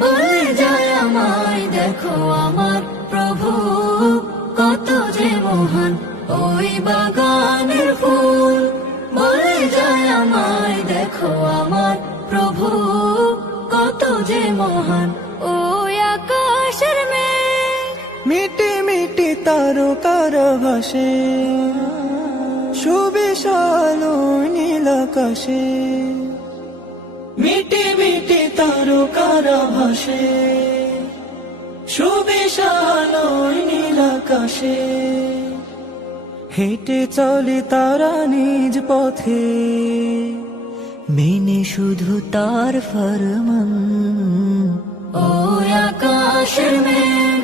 মেয়ে যায় আমায়, দেখো প্রভু, কত যে মহান ওই বাগানের ফুল। বলে যায় আমায় প্রভু, কত যে মহান ওই আকাশের মেয়ে মিটি মিটি তারকার ভাসে, সুবিশাল নীল তারকার ভাসে সুবিশাল নীল আকাশে। হেঁটে চলে তারা নিজ পথে, মেনে শুধু তার ফরমান। মেঘ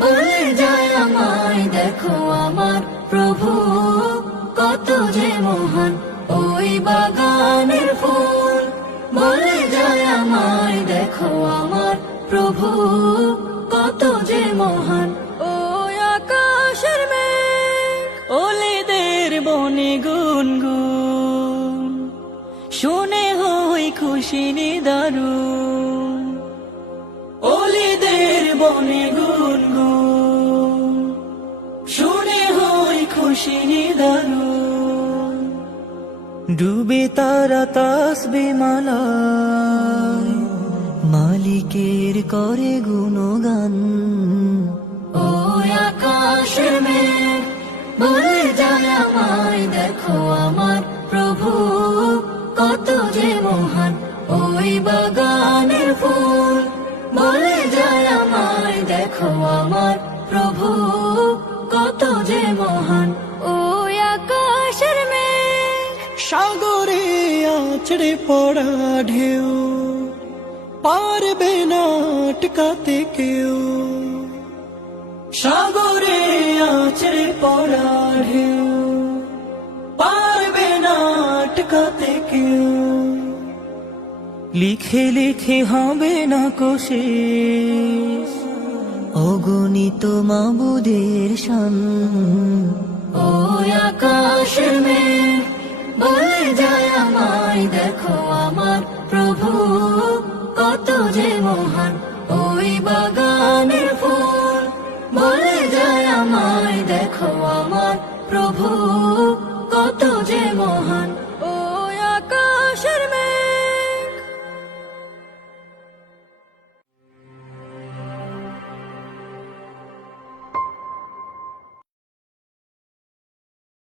বলে যায় আমায়, দেখো আমার প্রভু কত যে মহান। প্রভু, কত যে মহান। ওই আকাশের মেঘ ওলেদের বনে গুনগুন। শুনে হই খুশি নিদারুন ওলেদের বনে গুনগুন। শুনে হই খুশি নিদারুন ডুবে তারা তাসবে মালায় মালিকের করে গুণগান। ওই আকাশের মেঘ বলে আমায় দেখো আমার প্রভু কত যে মহান। ওই বাগানের ফুল বলে যায় আমায় দেখো আমার প্রভু কত যে মহান। ও আকাশের মে সাগরে আছড়ে পড়া ঢেউ পারবে না আটকাতে কেউ। সাগরে আছড়ে পড়া ঢেউ। পারবে না আটকাতে কেউ। লিখে লিখে হবে না কোশেষ অগণিত মাবুদের শান। ওই আকাশের মেঘ, বলে যায় আমায়, দেখো আমার প্রভু, কত যে মহান। দেখো আমার প্রভু।